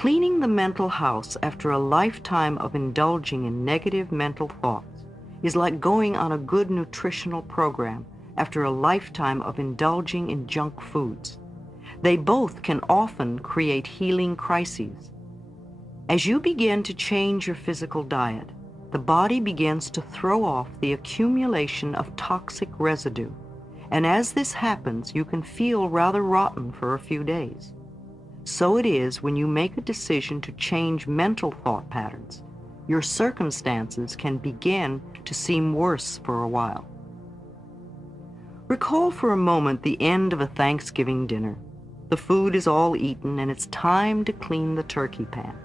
Cleaning the mental house after a lifetime of indulging in negative mental thoughts is like going on a good nutritional program after a lifetime of indulging in junk foods. They both can often create healing crises. As you begin to change your physical diet, the body begins to throw off the accumulation of toxic residue, and as this happens, you can feel rather rotten for a few days. So it is when you make a decision to change mental thought patterns. Your circumstances can begin to seem worse for a while. Recall for a moment the end of a Thanksgiving dinner. The food is all eaten and it's time to clean the turkey pan.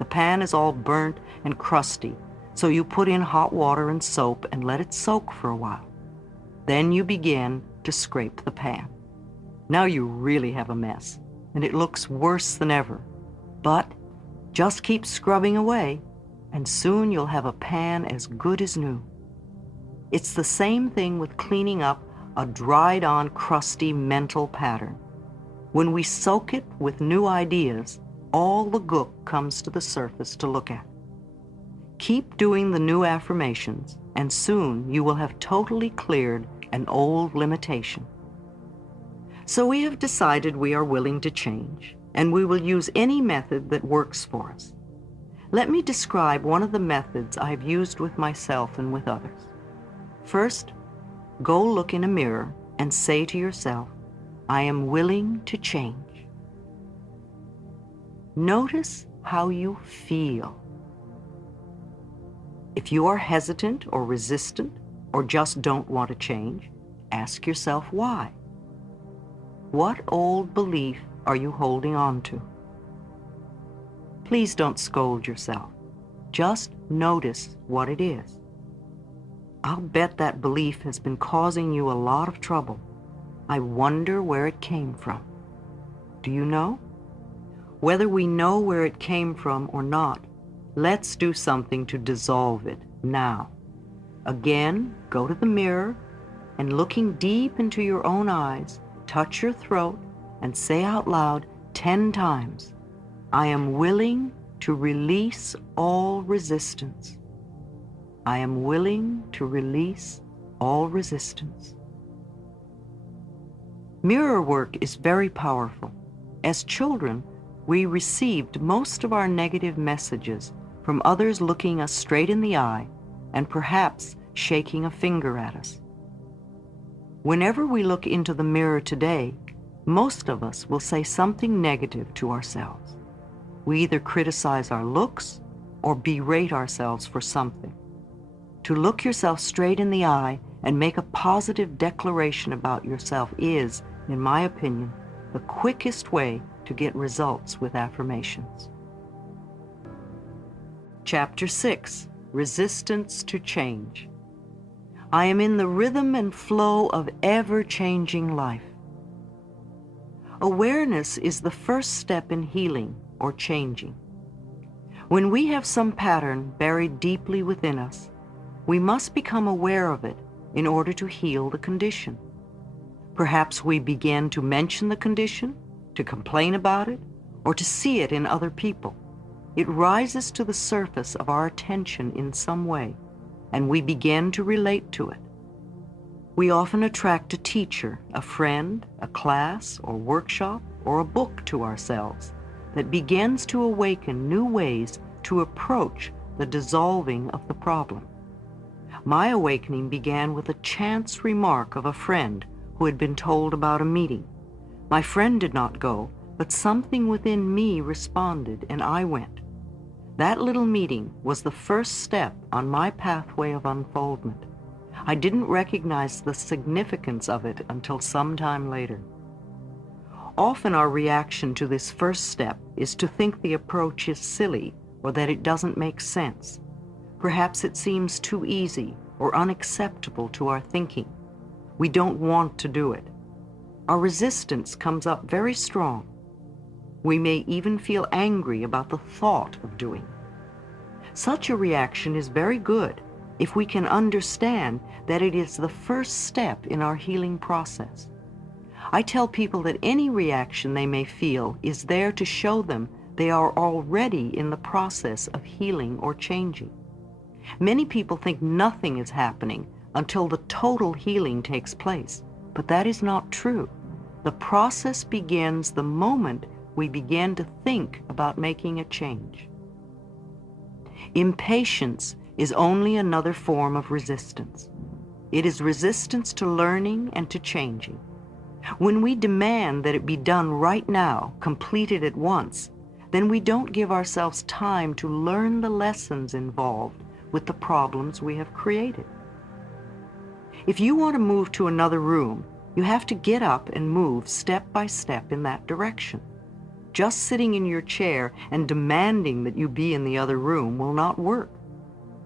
The pan is all burnt and crusty, so you put in hot water and soap and let it soak for a while. Then you begin to scrape the pan. Now you really have a mess, and it looks worse than ever. But just keep scrubbing away, and soon you'll have a pan as good as new. It's the same thing with cleaning up a dried-on, crusty mental pattern. When we soak it with new ideas, all the gook comes to the surface to look at. Keep doing the new affirmations, and soon you will have totally cleared an old limitation. So we have decided we are willing to change, and we will use any method that works for us. Let me describe one of the methods I've used with myself and with others. First, go look in a mirror and say to yourself, I am willing to change. Notice how you feel. If you are hesitant or resistant or just don't want to change, ask yourself why. What old belief are you holding on to? Please don't scold yourself. Just notice what it is. I'll bet that belief has been causing you a lot of trouble. I wonder where it came from. Do you know? Whether we know where it came from or not, let's do something to dissolve it now. Again, go to the mirror and looking deep into your own eyes, touch your throat and say out loud 10 times, I am willing to release all resistance. I am willing to release all resistance. Mirror work is very powerful. As children, we received most of our negative messages from others looking us straight in the eye and perhaps shaking a finger at us. Whenever we look into the mirror today, most of us will say something negative to ourselves. We either criticize our looks or berate ourselves for something. To look yourself straight in the eye and make a positive declaration about yourself is, in my opinion, the quickest way to get results with affirmations. Chapter 6, Resistance to Change. I am in the rhythm and flow of ever-changing life. Awareness is the first step in healing or changing. When we have some pattern buried deeply within us, we must become aware of it in order to heal the condition. Perhaps we begin to mention the condition, to complain about it, or to see it in other people. It rises to the surface of our attention in some way, and we begin to relate to it. We often attract a teacher, a friend, a class or workshop, or a book to ourselves that begins to awaken new ways to approach the dissolving of the problem. My awakening began with a chance remark of a friend who had been told about a meeting. My friend did not go, but something within me responded, and I went. That little meeting was the first step on my pathway of unfoldment. I didn't recognize the significance of it until some time later. Often our reaction to this first step is to think the approach is silly or that it doesn't make sense. Perhaps it seems too easy or unacceptable to our thinking. We don't want to do it. Our resistance comes up very strong. We may even feel angry about the thought of doing it. Such a reaction is very good if we can understand that it is the first step in our healing process. I tell people that any reaction they may feel is there to show them They are already in the process of healing or changing. Many people think nothing is happening until the total healing takes place, but that is not true. The process begins the moment we begin to think about making a change. Impatience is only another form of resistance. It is resistance to learning and to changing. When we demand that it be done right now, completed at once, then we don't give ourselves time to learn the lessons involved with the problems we have created. If you want to move to another room, you have to get up and move step by step in that direction. Just sitting in your chair and demanding that you be in the other room will not work.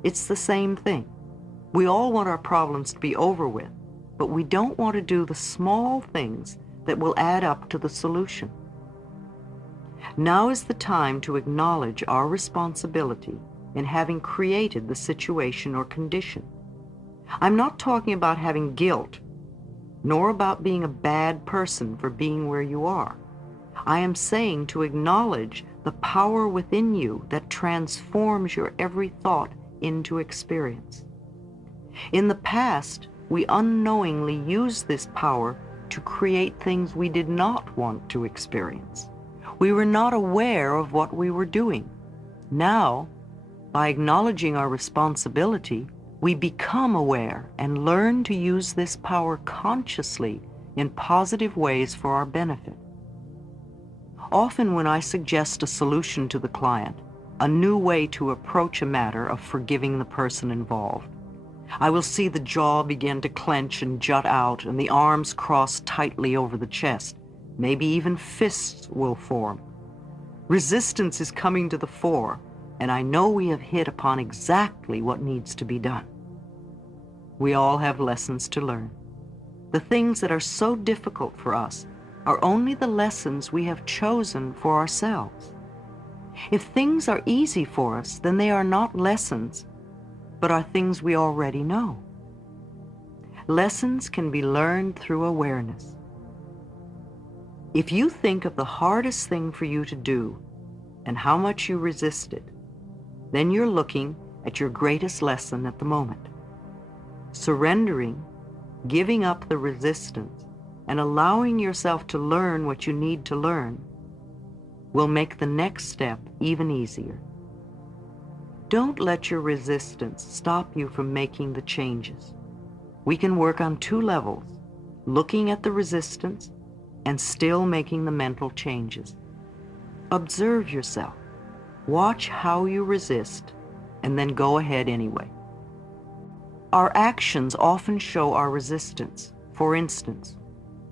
It's the same thing. We all want our problems to be over with, but we don't want to do the small things that will add up to the solution. Now is the time to acknowledge our responsibility in having created the situation or condition. I'm not talking about having guilt, nor about being a bad person for being where you are. I am saying to acknowledge the power within you that transforms your every thought into experience. In the past, we unknowingly used this power to create things we did not want to experience. We were not aware of what we were doing. Now, by acknowledging our responsibility, we become aware and learn to use this power consciously in positive ways for our benefit. Often when I suggest a solution to the client, a new way to approach a matter of forgiving the person involved, I will see the jaw begin to clench and jut out and the arms cross tightly over the chest. Maybe even fists will form. Resistance is coming to the fore, and I know we have hit upon exactly what needs to be done. We all have lessons to learn. The things that are so difficult for us are only the lessons we have chosen for ourselves. If things are easy for us, then they are not lessons, but are things we already know. Lessons can be learned through awareness. If you think of the hardest thing for you to do and how much you resist it, then you're looking at your greatest lesson at the moment. Surrendering, giving up the resistance, and allowing yourself to learn what you need to learn will make the next step even easier. Don't let your resistance stop you from making the changes. We can work on two levels, looking at the resistance and still making the mental changes. Observe yourself. Watch how you resist, and then go ahead anyway. Our actions often show our resistance. For instance,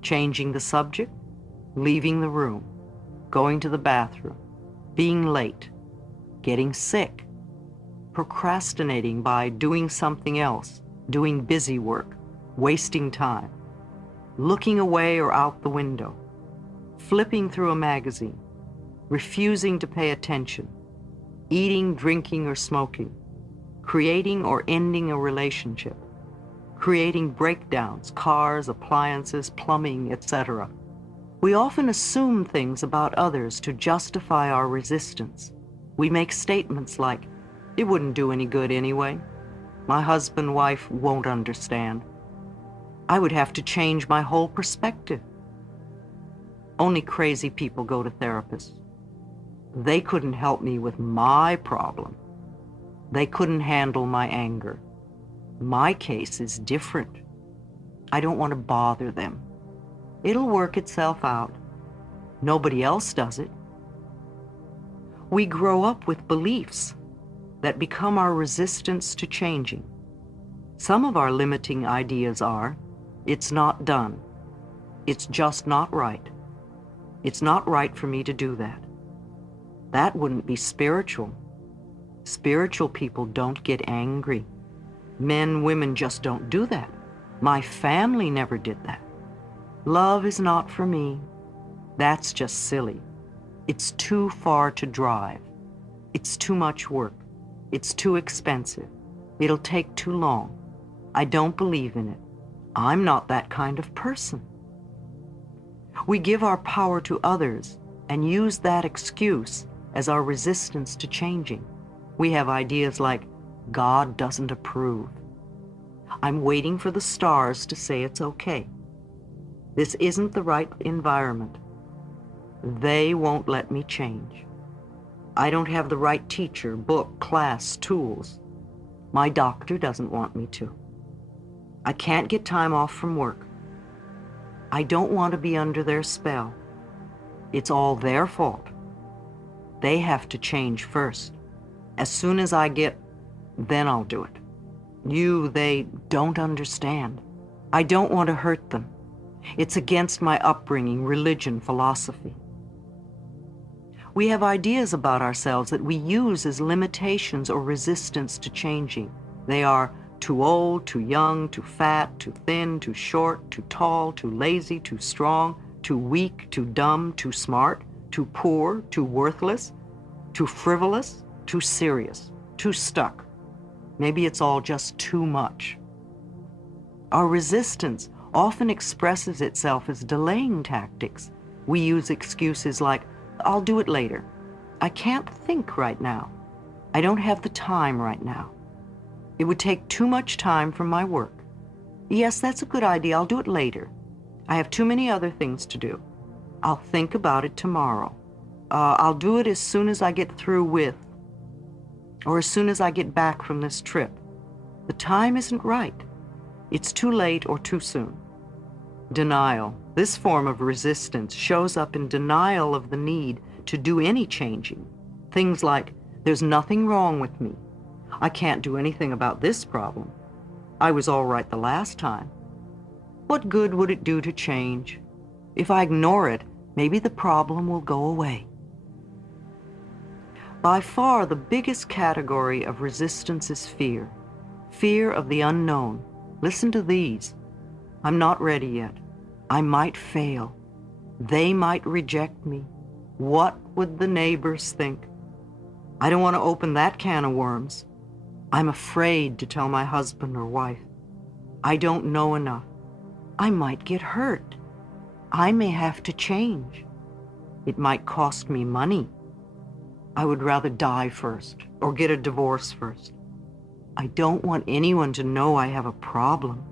changing the subject, leaving the room, going to the bathroom, being late, getting sick, procrastinating by doing something else, doing busy work, wasting time, looking away or out the window, flipping through a magazine, refusing to pay attention, eating, drinking, or smoking, creating or ending a relationship, creating breakdowns, cars, appliances, plumbing, etc. We often assume things about others to justify our resistance. We make statements like, "It wouldn't do any good anyway. My husband, wife won't understand. I would have to change my whole perspective. Only crazy people go to therapists. They couldn't help me with my problem. They couldn't handle my anger. My case is different. I don't want to bother them. It'll work itself out. Nobody else does it." We grow up with beliefs that become our resistance to changing. Some of our limiting ideas are, "It's not done. It's just not right. It's not right for me to do that. That wouldn't be spiritual. Spiritual people don't get angry. Men, women just don't do that. My family never did that. Love is not for me. That's just silly. It's too far to drive. It's too much work. It's too expensive. It'll take too long. I don't believe in it. I'm not that kind of person." We give our power to others and use that excuse as our resistance to changing. We have ideas like, God doesn't approve. I'm waiting for the stars to say it's okay. This isn't the right environment. They won't let me change. I don't have the right teacher, book, class, tools. My doctor doesn't want me to. I can't get time off from work. I don't want to be under their spell. It's all their fault. They have to change first. As soon as I get, then I'll do it. They don't understand. I don't want to hurt them. It's against my upbringing, religion, philosophy. We have ideas about ourselves that we use as limitations or resistance to changing. They are too old, too young, too fat, too thin, too short, too tall, too lazy, too strong, too weak, too dumb, too smart, too poor, too worthless, too frivolous, too serious, too stuck. Maybe it's all just too much. Our resistance often expresses itself as delaying tactics. We use excuses like, I'll do it later. I can't think right now. I don't have the time right now. It would take too much time from my work. Yes, that's a good idea. I'll do it later. I have too many other things to do. I'll think about it tomorrow. I'll do it as soon as I get through with, or as soon as I get back from this trip. The time isn't right. It's too late or too soon. Denial. This form of resistance shows up in denial of the need to do any changing. Things like, there's nothing wrong with me. I can't do anything about this problem. I was all right the last time. What good would it do to change? If I ignore it, maybe the problem will go away. By far, the biggest category of resistance is fear. Fear of the unknown. Listen to these. I'm not ready yet. I might fail. They might reject me. What would the neighbors think? I don't want to open that can of worms. I'm afraid to tell my husband or wife. I don't know enough. I might get hurt. I may have to change. It might cost me money. I would rather die first or get a divorce first. I don't want anyone to know I have a problem.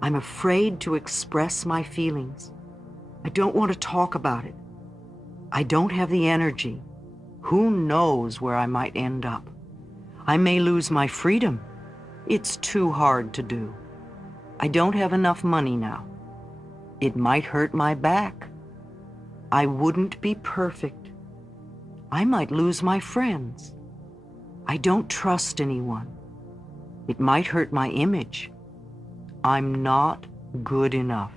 I'm afraid to express my feelings. I don't want to talk about it. I don't have the energy. Who knows where I might end up? I may lose my freedom. It's too hard to do. I don't have enough money now. It might hurt my back. I wouldn't be perfect. I might lose my friends. I don't trust anyone. It might hurt my image. I'm not good enough.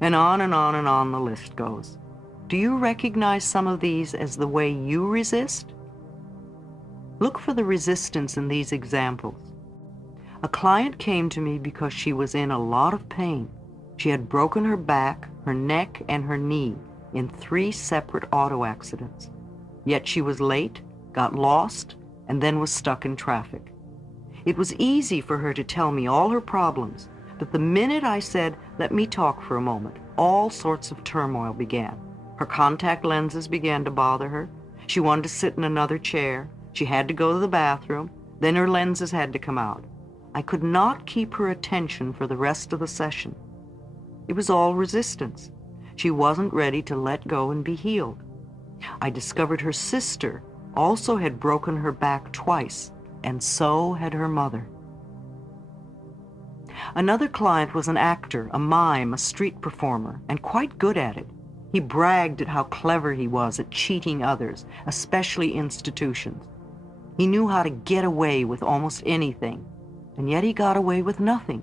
And on and on and on the list goes. Do you recognize some of these as the way you resist? Look for the resistance in these examples. A client came to me because she was in a lot of pain. She had broken her back, her neck, and her knee in 3 separate auto accidents. Yet she was late, got lost, and then was stuck in traffic. It was easy for her to tell me all her problems, but the minute I said, let me talk for a moment, all sorts of turmoil began. Her contact lenses began to bother her. She wanted to sit in another chair. She had to go to the bathroom. Then her lenses had to come out. I could not keep her attention for the rest of the session. It was all resistance. She wasn't ready to let go and be healed. I discovered her sister also had broken her back twice, and so had her mother. Another client was an actor, a mime, a street performer, and quite good at it. He bragged at how clever he was at cheating others, especially institutions. He knew how to get away with almost anything, and yet he got away with nothing.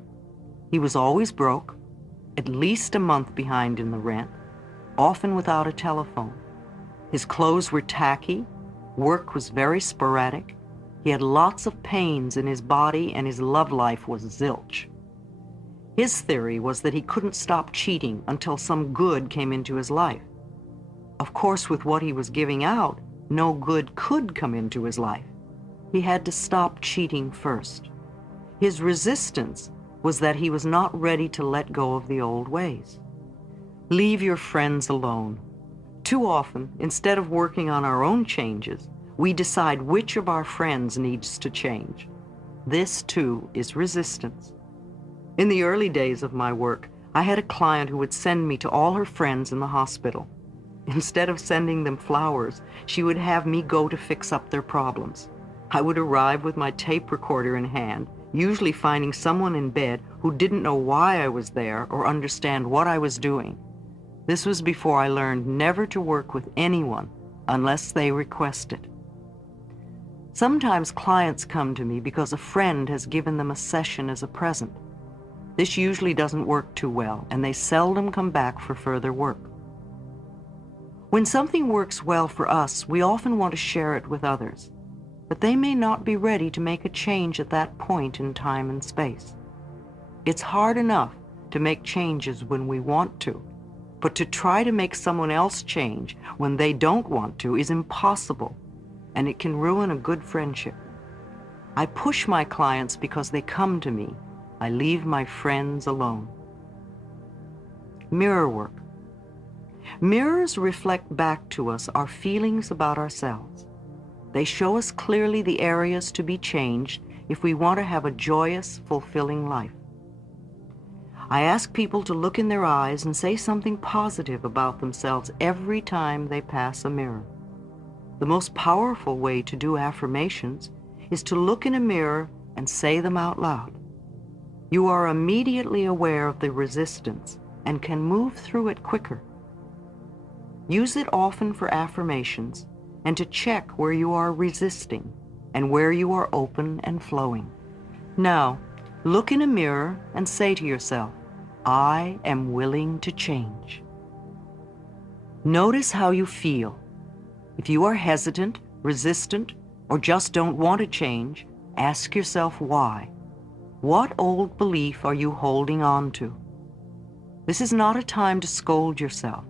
He was always broke, at least a month behind in the rent, often without a telephone. His clothes were tacky, work was very sporadic, he had lots of pains in his body, and his love life was zilch. His theory was that he couldn't stop cheating until some good came into his life. Of course, with what he was giving out, no good could come into his life. He had to stop cheating first. His resistance was that he was not ready to let go of the old ways. Leave your friends alone. Too often, instead of working on our own changes, we decide which of our friends needs to change. This, too, is resistance. In the early days of my work, I had a client who would send me to all her friends in the hospital. Instead of sending them flowers, she would have me go to fix up their problems. I would arrive with my tape recorder in hand, usually finding someone in bed who didn't know why I was there or understand what I was doing. This was before I learned never to work with anyone unless they request it. Sometimes clients come to me because a friend has given them a session as a present. This usually doesn't work too well, and they seldom come back for further work. When something works well for us, we often want to share it with others, but they may not be ready to make a change at that point in time and space. It's hard enough to make changes when we want to, but to try to make someone else change when they don't want to is impossible, and it can ruin a good friendship. I push my clients because they come to me. I leave my friends alone. Mirror work. Mirrors reflect back to us our feelings about ourselves. They show us clearly the areas to be changed if we want to have a joyous, fulfilling life. I ask people to look in their eyes and say something positive about themselves every time they pass a mirror. The most powerful way to do affirmations is to look in a mirror and say them out loud. You are immediately aware of the resistance and can move through it quicker. Use it often for affirmations and to check where you are resisting and where you are open and flowing. Now, look in a mirror and say to yourself, I am willing to change. Notice how you feel. If you are hesitant, resistant, or just don't want to change, ask yourself why. What old belief are you holding on to? This is not a time to scold yourself.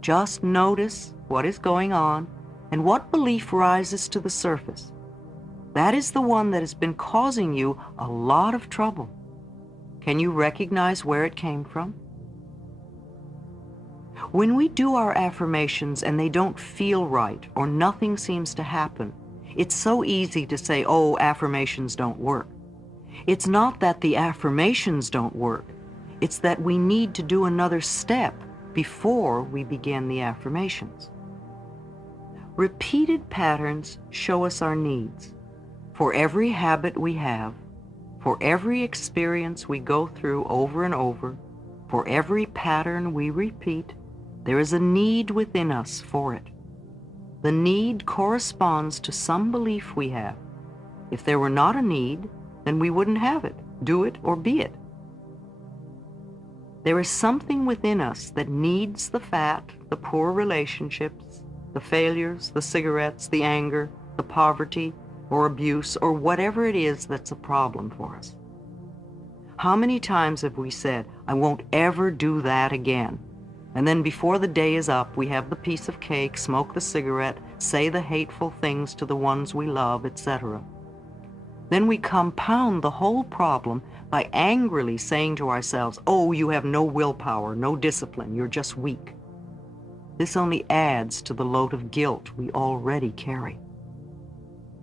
Just notice what is going on and what belief rises to the surface. That is the one that has been causing you a lot of trouble. Can you recognize where it came from? When we do our affirmations and they don't feel right or nothing seems to happen, it's so easy to say, oh, affirmations don't work. It's not that the affirmations don't work. It's that we need to do another step before we begin the affirmations. Repeated patterns show us our needs. For every habit we have, for every experience we go through over and over, for every pattern we repeat, there is a need within us for it. The need corresponds to some belief we have. If there were not a need, then we wouldn't have it, do it, or be it. There is something within us that needs the fat, the poor relationships, the failures, the cigarettes, the anger, the poverty, or abuse, or whatever it is that's a problem for us. How many times have we said, I won't ever do that again? And then before the day is up, we have the piece of cake, smoke the cigarette, say the hateful things to the ones we love, etc. Then we compound the whole problem by angrily saying to ourselves, oh, you have no willpower, no discipline, you're just weak. This only adds to the load of guilt we already carry.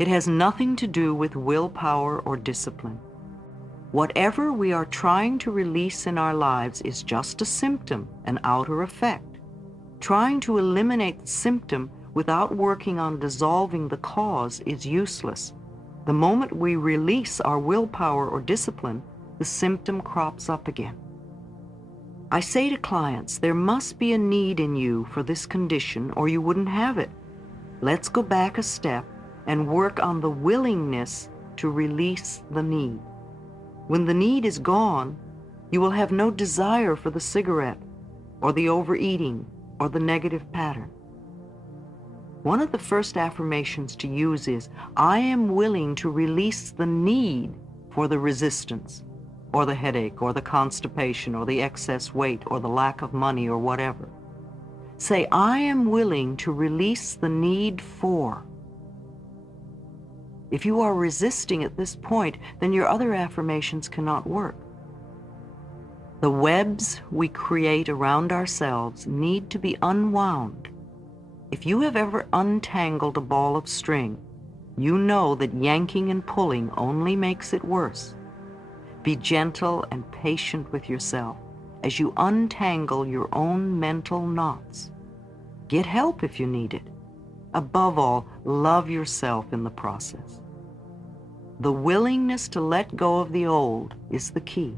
It has nothing to do with willpower or discipline. Whatever we are trying to release in our lives is just a symptom, an outer effect. Trying to eliminate the symptom without working on dissolving the cause is useless. The moment we release our willpower or discipline, the symptom crops up again. I say to clients, there must be a need in you for this condition or you wouldn't have it. Let's go back a step and work on the willingness to release the need. When the need is gone, you will have no desire for the cigarette or the overeating or the negative pattern. One of the first affirmations to use is, I am willing to release the need for the resistance or the headache or the constipation or the excess weight or the lack of money or whatever. Say, I am willing to release the need for. If you are resisting at this point, then your other affirmations cannot work. The webs we create around ourselves need to be unwound If you have ever untangled a ball of string, you know that yanking and pulling only makes it worse. Be gentle and patient with yourself as you untangle your own mental knots. Get help if you need it. Above all, love yourself in the process. The willingness to let go of the old is the key.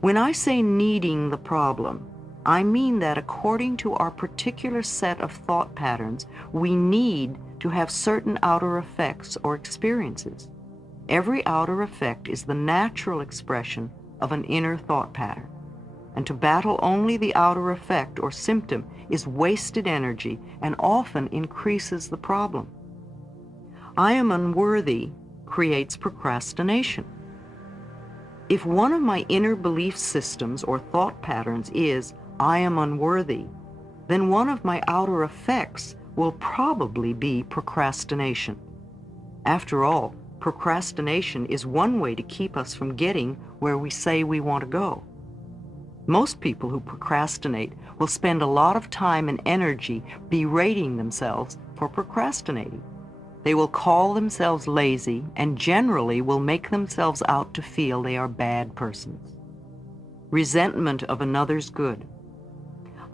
When I say needing the problem, I mean that according to our particular set of thought patterns, we need to have certain outer effects or experiences. Every outer effect is the natural expression of an inner thought pattern. And to battle only the outer effect or symptom is wasted energy and often increases the problem. I am unworthy creates procrastination. If one of my inner belief systems or thought patterns is, I am unworthy, then one of my outer effects will probably be procrastination. After all, procrastination is one way to keep us from getting where we say we want to go. Most people who procrastinate will spend a lot of time and energy berating themselves for procrastinating. They will call themselves lazy and generally will make themselves out to feel they are bad persons. Resentment of another's good.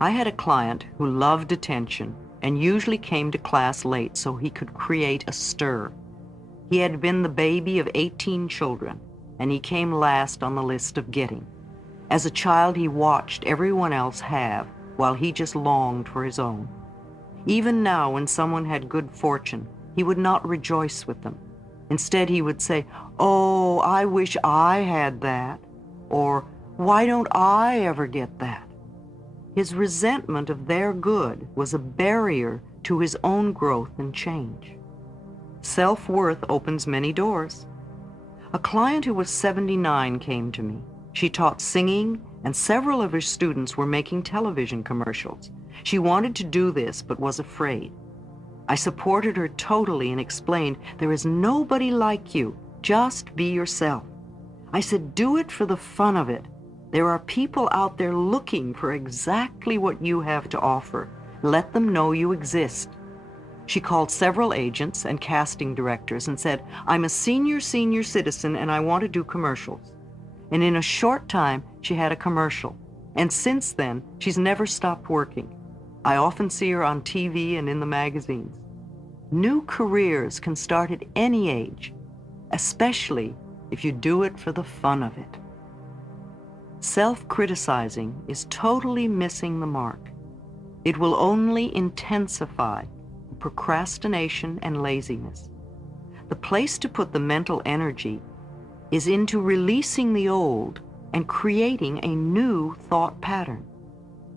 I had a client who loved attention and usually came to class late so he could create a stir. He had been the baby of 18 children, and he came last on the list of getting. As a child, he watched everyone else have, while he just longed for his own. Even now, when someone had good fortune, he would not rejoice with them. Instead, he would say, "Oh, I wish I had that," or "Why don't I ever get that?" His resentment of their good was a barrier to his own growth and change. Self-worth opens many doors. A client who was 79 came to me. She taught singing, and several of her students were making television commercials. She wanted to do this, but was afraid. I supported her totally and explained, there is nobody like you. Just be yourself. I said, do it for the fun of it. There are people out there looking for exactly what you have to offer. Let them know you exist. She called several agents and casting directors and said, I'm a senior citizen and I want to do commercials. And in a short time, she had a commercial. And since then, she's never stopped working. I often see her on TV and in the magazines. New careers can start at any age, especially if you do it for the fun of it. Self-criticizing is totally missing the mark. It will only intensify procrastination and laziness. The place to put the mental energy is into releasing the old and creating a new thought pattern.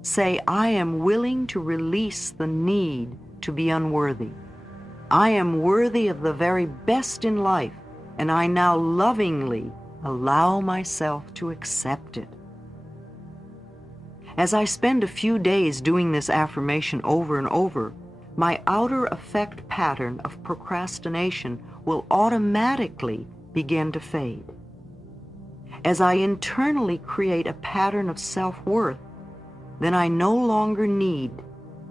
Say, I am willing to release the need to be unworthy. I am worthy of the very best in life, and I now lovingly allow myself to accept it. As I spend a few days doing this affirmation over and over, my outer effect pattern of procrastination will automatically begin to fade. As I internally create a pattern of self-worth, then I no longer need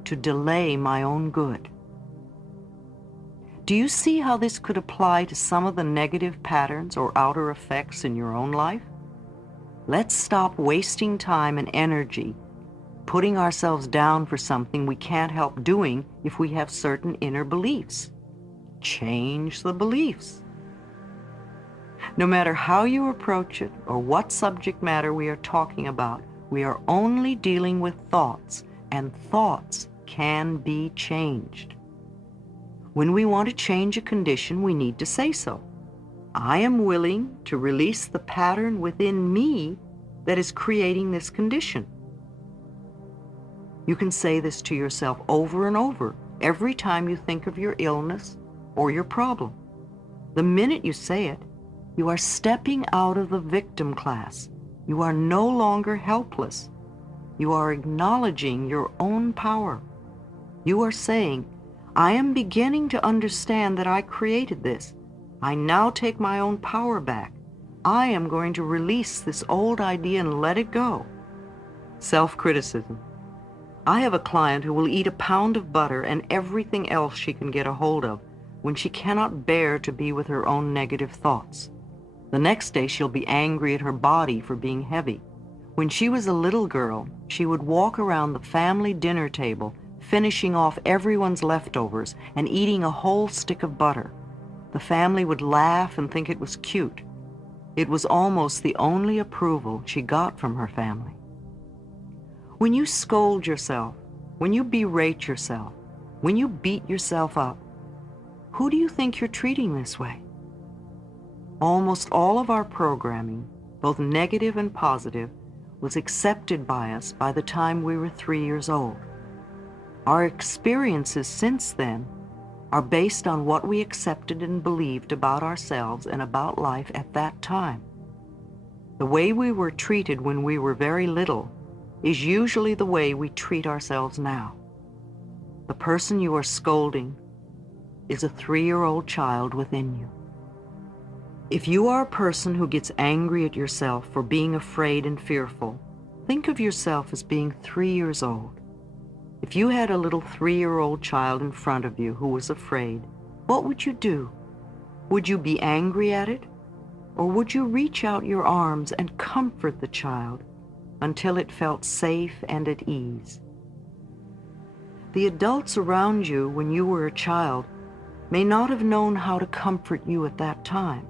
to delay my own good. Do you see how this could apply to some of the negative patterns or outer effects in your own life? Let's stop wasting time and energy putting ourselves down for something we can't help doing if we have certain inner beliefs. Change the beliefs. No matter how you approach it or what subject matter we are talking about, we are only dealing with thoughts, and thoughts can be changed. When we want to change a condition, we need to say so. I am willing to release the pattern within me that is creating this condition. You can say this to yourself over and over every time you think of your illness or your problem. The minute you say it, you are stepping out of the victim class. You are no longer helpless. You are acknowledging your own power. You are saying, I am beginning to understand that I created this. I now take my own power back. I am going to release this old idea and let it go. Self-criticism. I have a client who will eat a pound of butter and everything else she can get a hold of when she cannot bear to be with her own negative thoughts. The next day she'll be angry at her body for being heavy. When she was a little girl, she would walk around the family dinner table, finishing off everyone's leftovers and eating a whole stick of butter. The family would laugh and think it was cute. It was almost the only approval she got from her family. When you scold yourself, when you berate yourself, when you beat yourself up, who do you think you're treating this way? Almost all of our programming, both negative and positive, was accepted by us by the time we were 3 years old. Our experiences since then are based on what we accepted and believed about ourselves and about life at that time. The way we were treated when we were very little is usually the way we treat ourselves now. The person you are scolding is a 3-year-old child within you. If you are a person who gets angry at yourself for being afraid and fearful, think of yourself as being 3 years old. If you had a little 3-year-old child in front of you who was afraid, what would you do? Would you be angry at it? Or would you reach out your arms and comfort the child until it felt safe and at ease? The adults around you when you were a child may not have known how to comfort you at that time.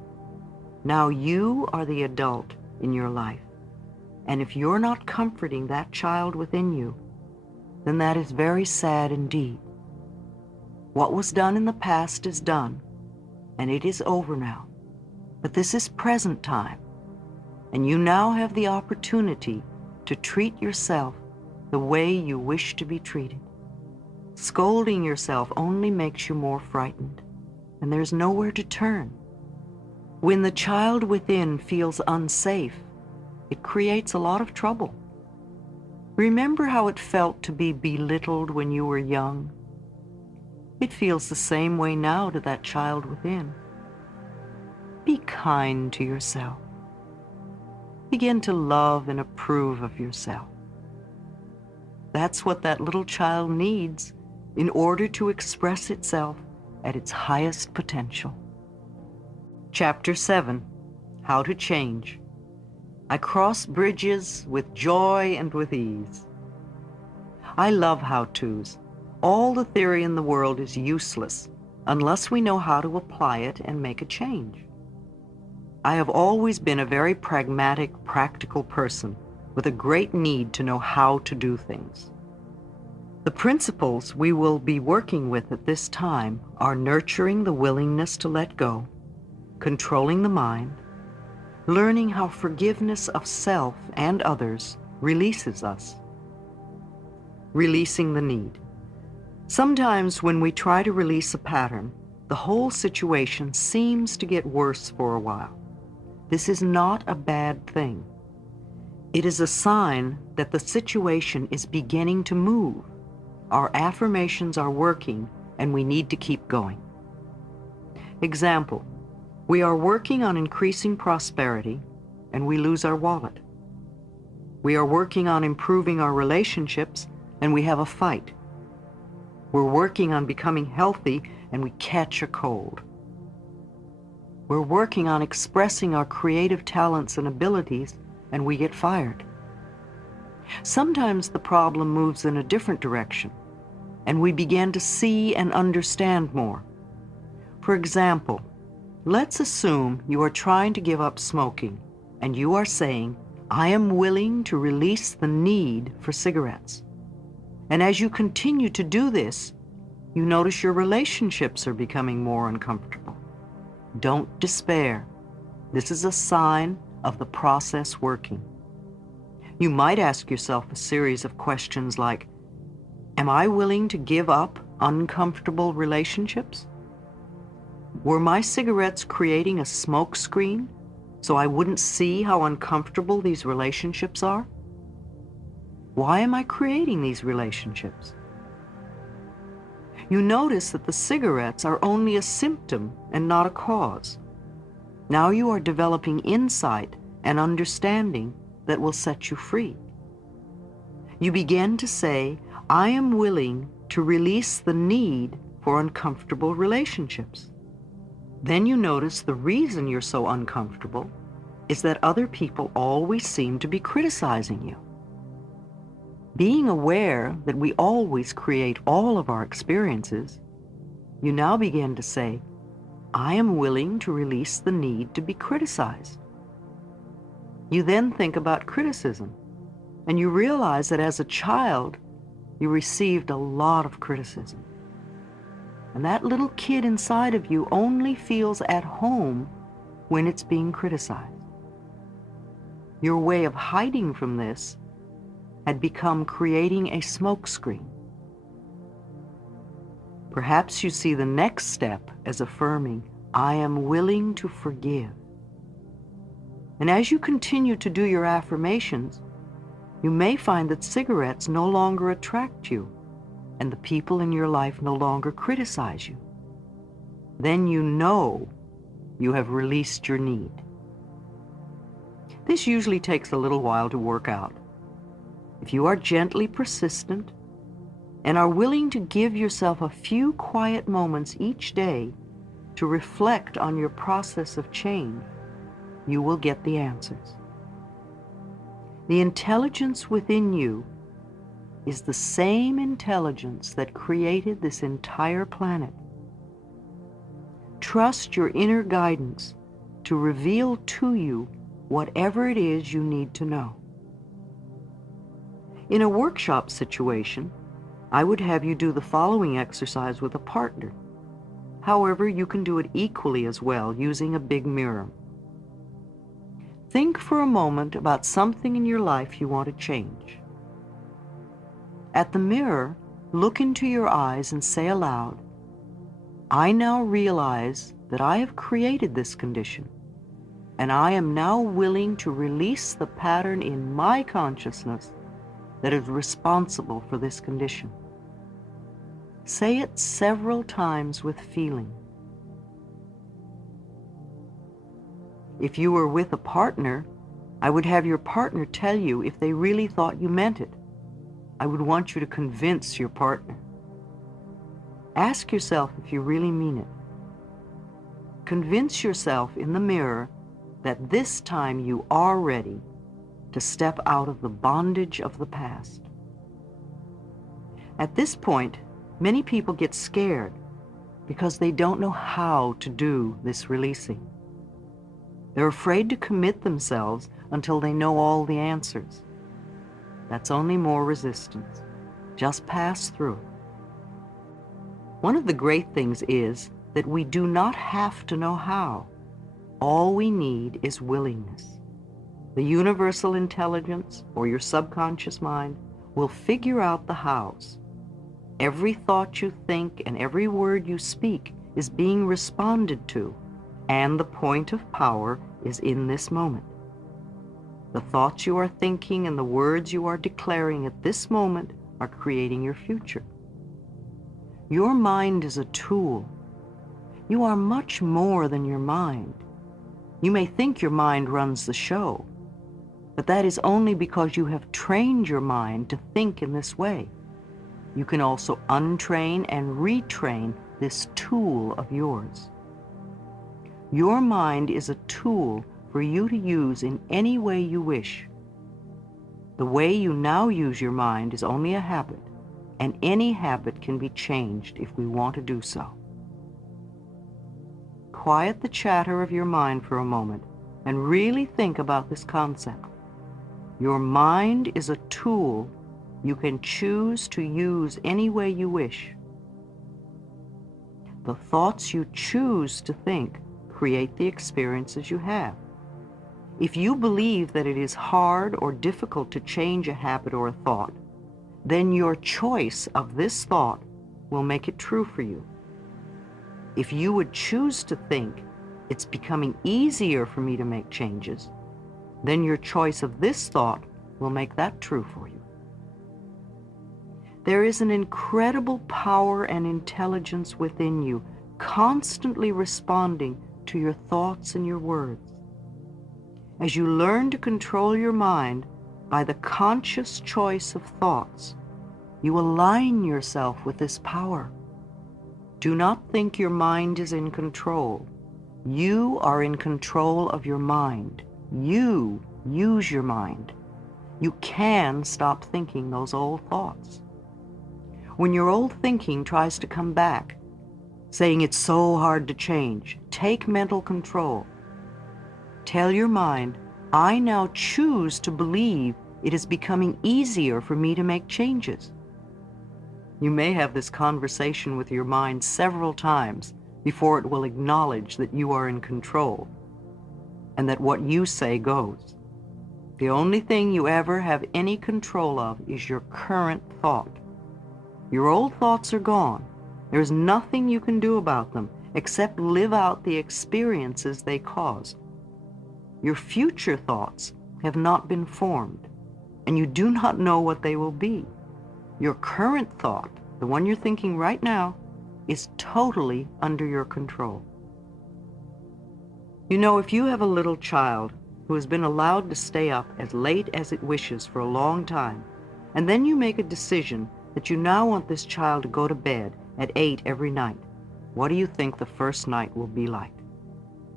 Now you are the adult in your life. And if you're not comforting that child within you, then that is very sad indeed. What was done in the past is done, and it is over now. But this is present time, and you now have the opportunity to treat yourself the way you wish to be treated. Scolding yourself only makes you more frightened, and there's nowhere to turn. When the child within feels unsafe, it creates a lot of trouble. Remember how it felt to be belittled when you were young? It feels the same way now to that child within. Be kind to yourself. Begin to love and approve of yourself. That's what that little child needs in order to express itself at its highest potential. Chapter 7, How to Change. I cross bridges with joy and with ease. I love how-tos. All the theory in the world is useless unless we know how to apply it and make a change. I have always been a very pragmatic, practical person with a great need to know how to do things. The principles we will be working with at this time are nurturing the willingness to let go, controlling the mind, learning how forgiveness of self and others releases us, releasing the need. Sometimes when we try to release a pattern, the whole situation seems to get worse for a while. This is not a bad thing. It is a sign that the situation is beginning to move. Our affirmations are working and we need to keep going. Example, we are working on increasing prosperity and we lose our wallet. We are working on improving our relationships and we have a fight. We're working on becoming healthy and we catch a cold. We're working on expressing our creative talents and abilities and we get fired. Sometimes the problem moves in a different direction and we begin to see and understand more. For example, let's assume you are trying to give up smoking and you are saying, I am willing to release the need for cigarettes. And as you continue to do this, you notice your relationships are becoming more uncomfortable. Don't despair. This is a sign of the process working. You might ask yourself a series of questions like, am I willing to give up uncomfortable relationships? Were my cigarettes creating a smoke screen so I wouldn't see how uncomfortable these relationships are? Why am I creating these relationships? You notice that the cigarettes are only a symptom and not a cause. Now you are developing insight and understanding that will set you free. You begin to say, I am willing to release the need for uncomfortable relationships. Then you notice the reason you're so uncomfortable is that other people always seem to be criticizing you. Being aware that we always create all of our experiences, you now begin to say, I am willing to release the need to be criticized. You then think about criticism, and you realize that as a child, you received a lot of criticism. And that little kid inside of you only feels at home when it's being criticized. Your way of hiding from this had become creating a smokescreen. Perhaps you see the next step as affirming, I am willing to forgive. And as you continue to do your affirmations, you may find that cigarettes no longer attract you, and the people in your life no longer criticize you. Then you know you have released your need. This usually takes a little while to work out. If you are gently persistent and are willing to give yourself a few quiet moments each day to reflect on your process of change, you will get the answers. The intelligence within you is the same intelligence that created this entire planet. Trust your inner guidance to reveal to you whatever it is you need to know. In a workshop situation, I would have you do the following exercise with a partner. However, you can do it equally as well using a big mirror. Think for a moment about something in your life you want to change. At the mirror, look into your eyes and say aloud, I now realize that I have created this condition, and I am now willing to release the pattern in my consciousness that is responsible for this condition. Say it several times with feeling. If you were with a partner, I would have your partner tell you if they really thought you meant it. I would want you to convince your partner. Ask yourself if you really mean it. Convince yourself in the mirror that this time you are ready to step out of the bondage of the past. At this point, many people get scared because they don't know how to do this releasing. They're afraid to commit themselves until they know all the answers. That's only more resistance. Just pass through. One of the great things is that we do not have to know how. All we need is willingness. The universal intelligence, or your subconscious mind, will figure out the hows. Every thought you think and every word you speak is being responded to, and the point of power is in this moment. The thoughts you are thinking and the words you are declaring at this moment are creating your future. Your mind is a tool. You are much more than your mind. You may think your mind runs the show, but that is only because you have trained your mind to think in this way. You can also untrain and retrain this tool of yours. Your mind is a tool for you to use in any way you wish. The way you now use your mind is only a habit, and any habit can be changed if we want to do so. Quiet the chatter of your mind for a moment and really think about this concept. Your mind is a tool you can choose to use any way you wish. The thoughts you choose to think create the experiences you have. If you believe that it is hard or difficult to change a habit or a thought, then your choice of this thought will make it true for you. If you would choose to think, it's becoming easier for me to make changes, then your choice of this thought will make that true for you. There is an incredible power and intelligence within you, constantly responding to your thoughts and your words. As you learn to control your mind by the conscious choice of thoughts, You align yourself with this power. Do not think your mind is in control. You are in control of your mind. You use your mind. You can stop thinking those old thoughts. When your old thinking tries to come back, saying it's so hard to change, take mental control. Tell your mind, I now choose to believe it is becoming easier for me to make changes. You may have this conversation with your mind several times before it will acknowledge that you are in control and that what you say goes. The only thing you ever have any control of is your current thought. Your old thoughts are gone. There's nothing you can do about them except live out the experiences they caused. Your future thoughts have not been formed, and you do not know what they will be. Your current thought, the one you're thinking right now, is totally under your control. You know, if you have a little child who has been allowed to stay up as late as it wishes for a long time, and then you make a decision that you now want this child to go to bed at 8 every night, what do you think the first night will be like?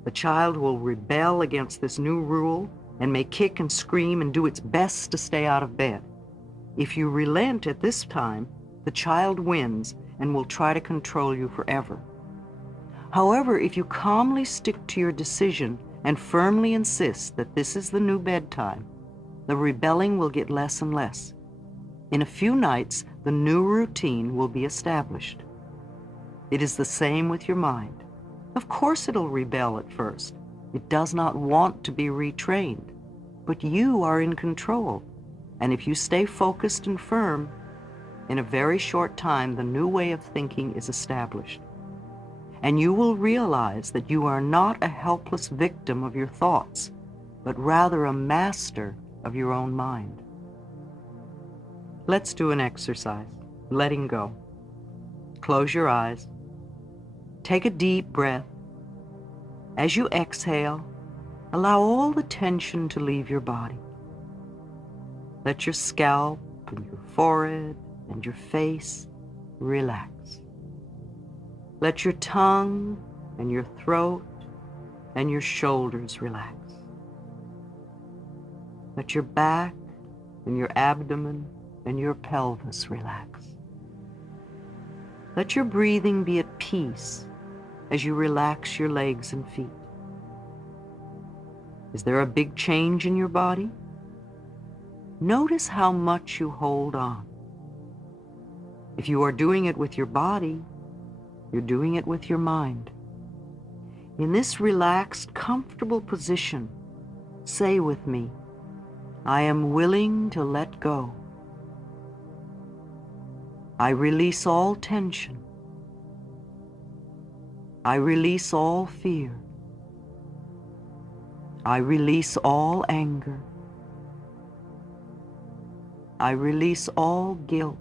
The child will rebel against this new rule and may kick and scream and do its best to stay out of bed. If you relent at this time, the child wins and will try to control you forever. However, if you calmly stick to your decision and firmly insist that this is the new bedtime, the rebelling will get less and less. In a few nights, the new routine will be established. It is the same with your mind. Of course it'll rebel at first. It does not want to be retrained. But you are in control. And if you stay focused and firm, in a very short time, the new way of thinking is established. And you will realize that you are not a helpless victim of your thoughts, but rather a master of your own mind. Let's do an exercise, letting go. Close your eyes. Take a deep breath. As you exhale, allow all the tension to leave your body. Let your scalp and your forehead and your face relax. Let your tongue and your throat and your shoulders relax. Let your back and your abdomen and your pelvis relax. Let your breathing be at peace as you relax your legs and feet. Is there a big change in your body? Notice how much you hold on. If you are doing it with your body, you're doing it with your mind. In this relaxed, comfortable position, say with me, I am willing to let go. I release all tension. I release all fear. I release all anger. I release all guilt.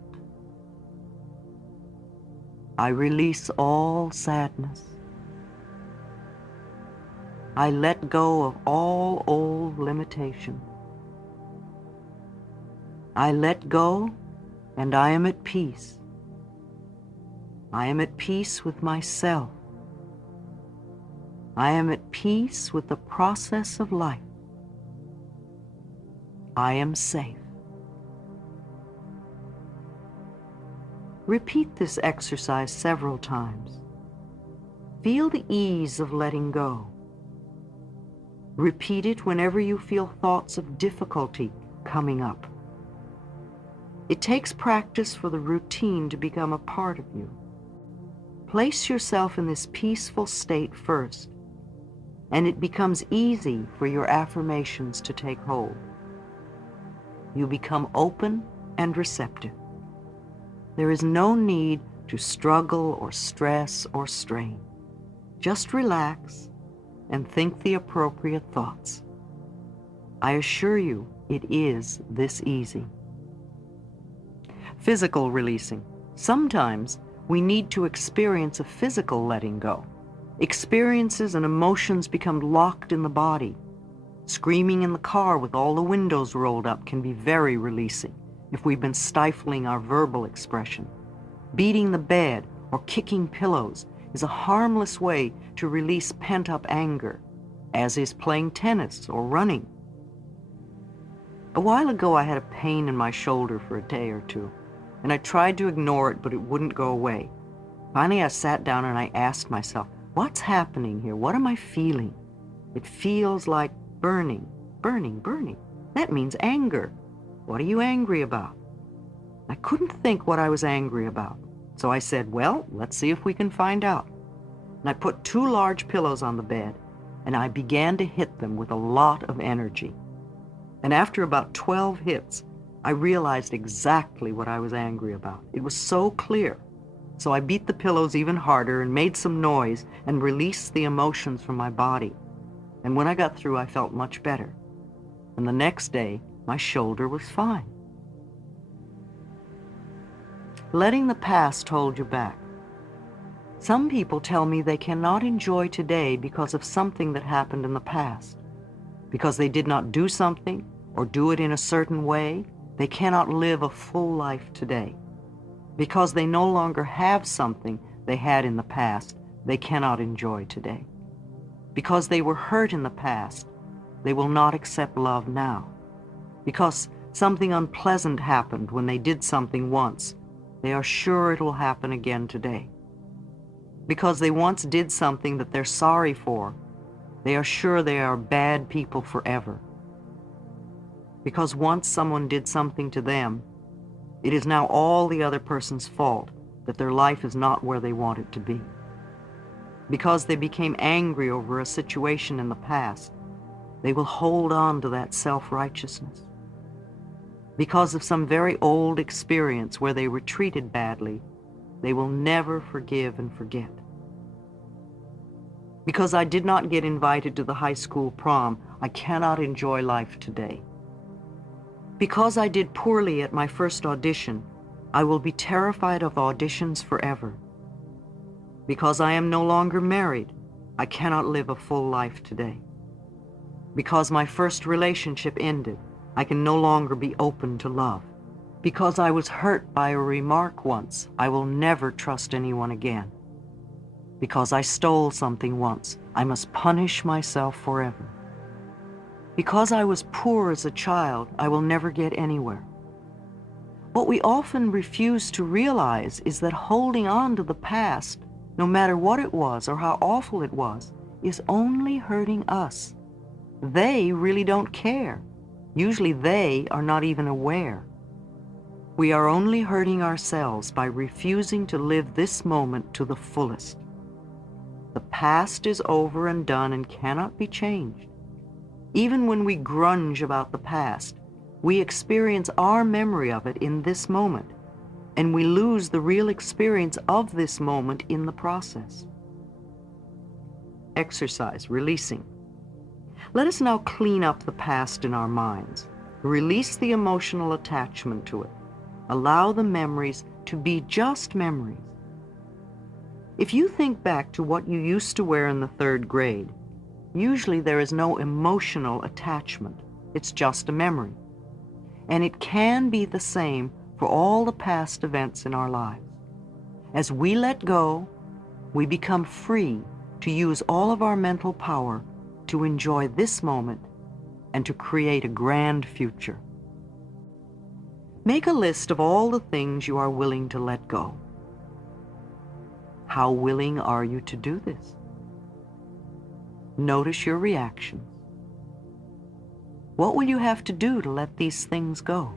I release all sadness. I let go of all old limitation. I let go and I am at peace. I am at peace with myself. I am at peace with the process of life. I am safe. Repeat this exercise several times. Feel the ease of letting go. Repeat it whenever you feel thoughts of difficulty coming up. It takes practice for the routine to become a part of you. Place yourself in this peaceful state first, and it becomes easy for your affirmations to take hold. You become open and receptive. There is no need to struggle or stress or strain. Just relax and think the appropriate thoughts. I assure you, it is this easy. Physical releasing. Sometimes we need to experience a physical letting go. Experiences and emotions become locked in the body. Screaming in the car with all the windows rolled up can be very releasing. if we've been stifling our verbal expression. Beating the bed or kicking pillows is a harmless way to release pent-up anger, as is playing tennis or running. A while ago, I had a pain in my shoulder for a day or two, and I tried to ignore it, but it wouldn't go away. Finally, I sat down and I asked myself, what's happening here? What am I feeling? It feels like burning, burning, burning. That means anger. What are you angry about? I couldn't think what I was angry about. So I said, well, let's see if we can find out. And I put 2 large pillows on the bed, and I began to hit them with a lot of energy. And after about 12 hits, I realized exactly what I was angry about. It was so clear. So I beat the pillows even harder and made some noise and released the emotions from my body. And when I got through, I felt much better. And the next day, my shoulder was fine. Letting the past hold you back. Some people tell me they cannot enjoy today because of something that happened in the past. Because they did not do something or do it in a certain way, they cannot live a full life today. Because they no longer have something they had in the past, they cannot enjoy today. Because they were hurt in the past, they will not accept love now. Because something unpleasant happened when they did something once, they are sure it will happen again today. Because they once did something that they're sorry for, they are sure they are bad people forever. Because once someone did something to them, it is now all the other person's fault that their life is not where they want it to be. Because they became angry over a situation in the past, they will hold on to that self-righteousness. Because of some very old experience where they were treated badly, they will never forgive and forget. Because I did not get invited to the high school prom, I cannot enjoy life today. Because I did poorly at my first audition, I will be terrified of auditions forever. Because I am no longer married, I cannot live a full life today. Because my first relationship ended, I can no longer be open to love. Because I was hurt by a remark once, I will never trust anyone again. Because I stole something once, I must punish myself forever. Because I was poor as a child, I will never get anywhere. What we often refuse to realize is that holding on to the past, no matter what it was or how awful it was, is only hurting us. They really don't care. Usually they are not even aware. We are only hurting ourselves by refusing to live this moment to the fullest. The past is over and done and cannot be changed. Even when we grunge about the past, we experience our memory of it in this moment, and we lose the real experience of this moment in the process. Exercise, releasing. Let us now clean up the past in our minds. Release the emotional attachment to it. Allow the memories to be just memories. If you think back to what you used to wear in the 3rd grade, usually there is no emotional attachment. It's just a memory. And it can be the same for all the past events in our lives. As we let go, we become free to use all of our mental power to enjoy this moment and to create a grand future. Make a list of all the things you are willing to let go. How willing are you to do this? Notice your reactions. What will you have to do to let these things go?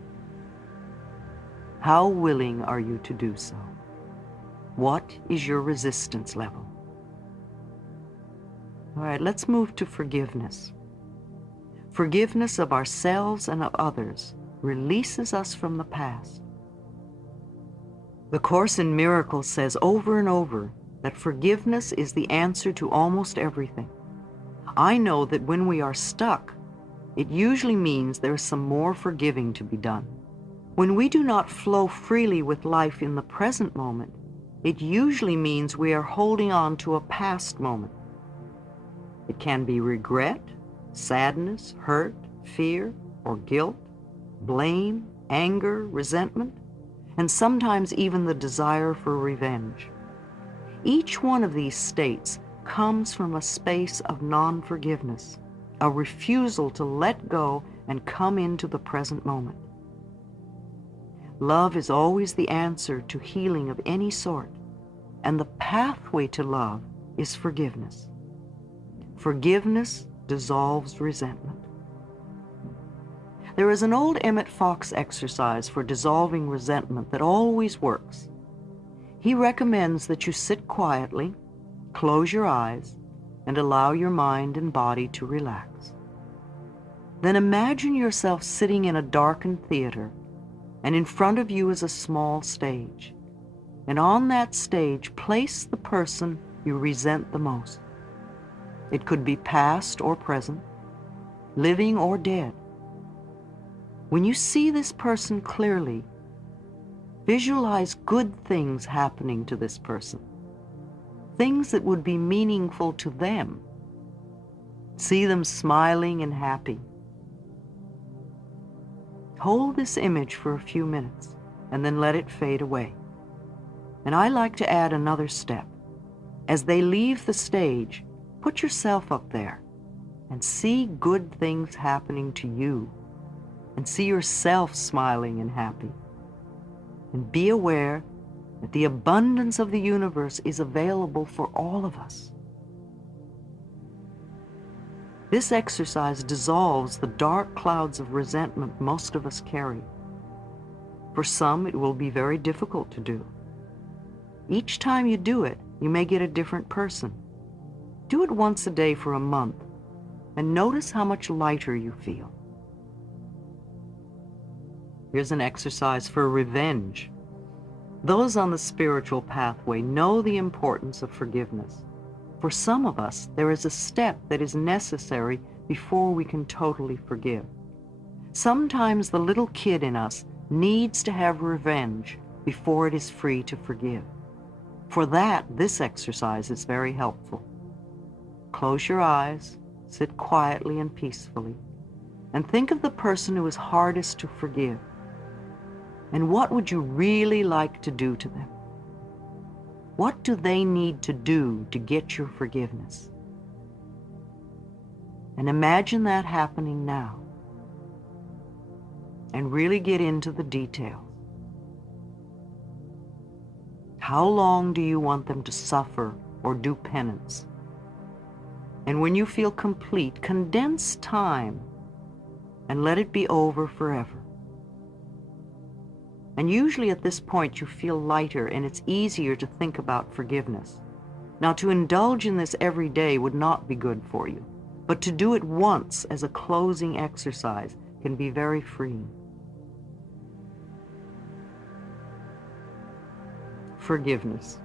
How willing are you to do so? What is your resistance level? All right, let's move to forgiveness. Forgiveness of ourselves and of others releases us from the past. The Course in Miracles says over and over that forgiveness is the answer to almost everything. I know that when we are stuck, it usually means there is some more forgiving to be done. When we do not flow freely with life in the present moment, it usually means we are holding on to a past moment. It can be regret, sadness, hurt, fear, or guilt, blame, anger, resentment, and sometimes even the desire for revenge. Each one of these states comes from a space of non-forgiveness, a refusal to let go and come into the present moment. Love is always the answer to healing of any sort, and the pathway to love is forgiveness. Forgiveness dissolves resentment. There is an old Emmett Fox exercise for dissolving resentment that always works. He recommends that you sit quietly, close your eyes, and allow your mind and body to relax. Then imagine yourself sitting in a darkened theater, and in front of you is a small stage. And on that stage, place the person you resent the most. It could be past or present, living or dead. When you see this person clearly, visualize good things happening to this person, things that would be meaningful to them. See them smiling and happy. Hold this image for a few minutes and then let it fade away. And I like to add another step. As they leave the stage, put yourself up there and see good things happening to you, and see yourself smiling and happy. And be aware that the abundance of the universe is available for all of us. This exercise dissolves the dark clouds of resentment most of us carry. For some, it will be very difficult to do. Each time you do it, you may get a different person. Do it once a day for a month, and notice how much lighter you feel. Here's an exercise for revenge. Those on the spiritual pathway know the importance of forgiveness. For some of us, there is a step that is necessary before we can totally forgive. Sometimes the little kid in us needs to have revenge before it is free to forgive. For that, this exercise is very helpful. Close your eyes, sit quietly and peacefully, and think of the person who is hardest to forgive. And what would you really like to do to them? What do they need to do to get your forgiveness? And imagine that happening now. And really get into the details. How long do you want them to suffer or do penance? And when you feel complete, condense time and let it be over forever. And usually at this point you feel lighter and it's easier to think about forgiveness. Now, to indulge in this every day would not be good for you, but to do it once as a closing exercise can be very freeing. Forgiveness.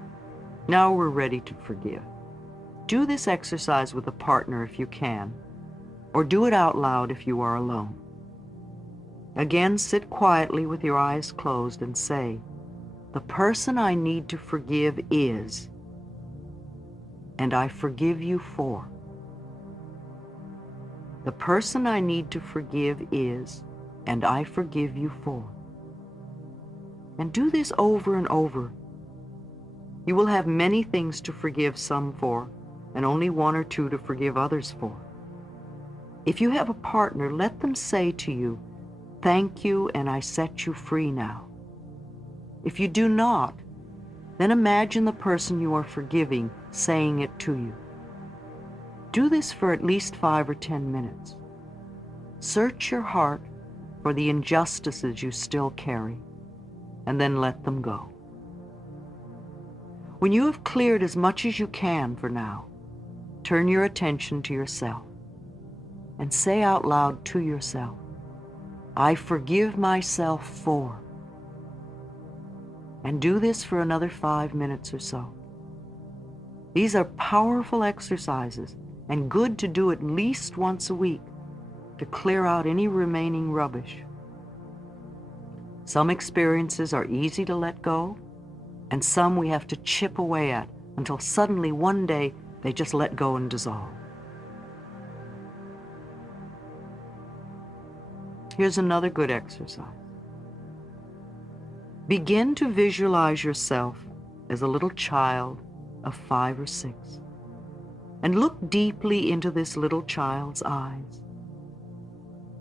Now we're ready to forgive. Do this exercise with a partner if you can, or do it out loud if you are alone. Again, sit quietly with your eyes closed and say, "The person I need to forgive is, and I forgive you for." The person I need to forgive is, and I forgive you for. And do this over and over. You will have many things to forgive some for, and only one or two to forgive others for. If you have a partner, let them say to you, "Thank you, and I set you free now." If you do not, then imagine the person you are forgiving saying it to you. Do this for at least 5 or 10 minutes. Search your heart for the injustices you still carry, and then let them go. When you have cleared as much as you can for now, turn your attention to yourself and say out loud to yourself, "I forgive myself for." And do this for another 5 minutes or so. These are powerful exercises and good to do at least once a week to clear out any remaining rubbish. Some experiences are easy to let go, and some we have to chip away at until suddenly one day they just let go and dissolve. Here's another good exercise. Begin to visualize yourself as a little child of 5 or 6, and look deeply into this little child's eyes.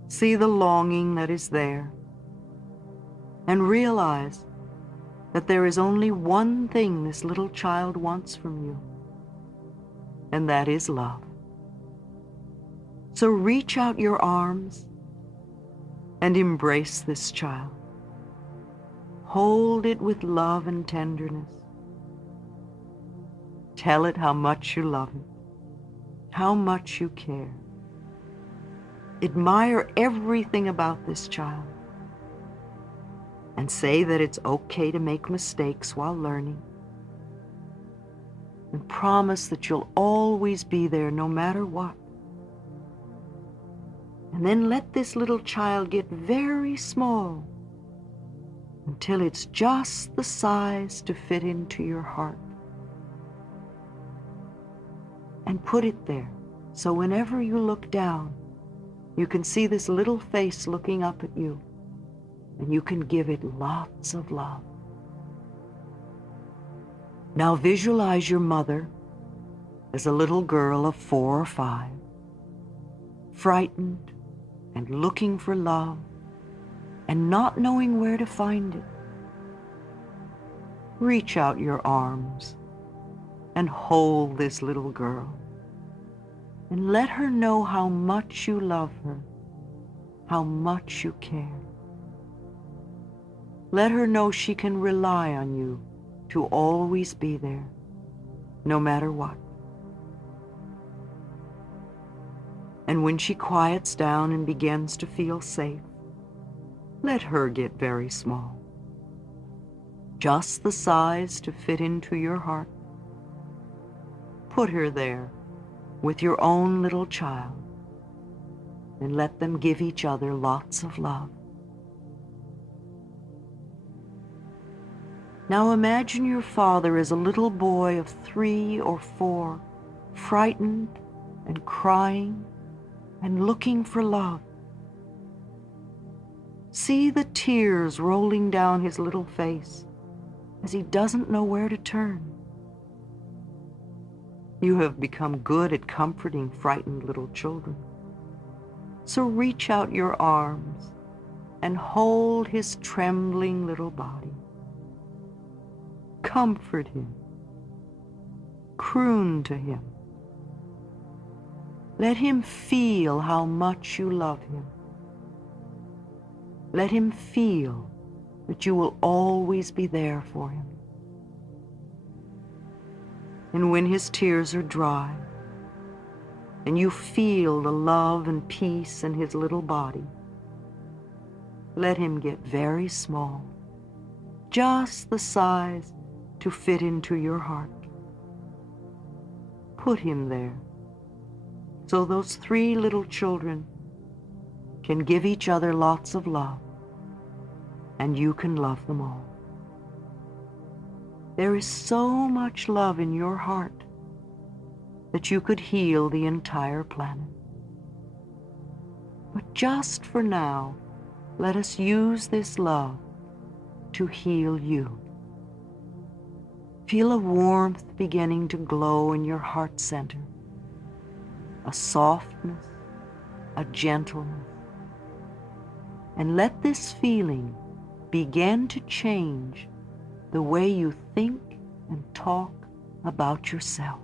See the longing that is there, and realize that there is only one thing this little child wants from you, and that is love. So reach out your arms and embrace this child. Hold it with love and tenderness. Tell it how much you love it, how much you care. Admire everything about this child, and say that it's okay to make mistakes while learning. And promise that you'll always be there no matter what. And then let this little child get very small until it's just the size to fit into your heart. And put it there, so whenever you look down, you can see this little face looking up at you, and you can give it lots of love. Now visualize your mother as a little girl of 4 or 5, frightened and looking for love and not knowing where to find it. Reach out your arms and hold this little girl, and let her know how much you love her, how much you care. Let her know she can rely on you to always be there, no matter what. And when she quiets down and begins to feel safe, let her get very small, just the size to fit into your heart. Put her there with your own little child, and let them give each other lots of love. Now imagine your father as a little boy of 3 or 4, frightened and crying and looking for love. See the tears rolling down his little face as he doesn't know where to turn. You have become good at comforting frightened little children. So reach out your arms and hold his trembling little body. Comfort him. Croon to him. Let him feel how much you love him. Let him feel that you will always be there for him. And when his tears are dry, and you feel the love and peace in his little body, let him get very small, just the size to fit into your heart. Put him there, so those 3 little children can give each other lots of love, and you can love them all. There is so much love in your heart that you could heal the entire planet. But just for now, let us use this love to heal you. Feel a warmth beginning to glow in your heart center, a softness, a gentleness. And let this feeling begin to change the way you think and talk about yourself.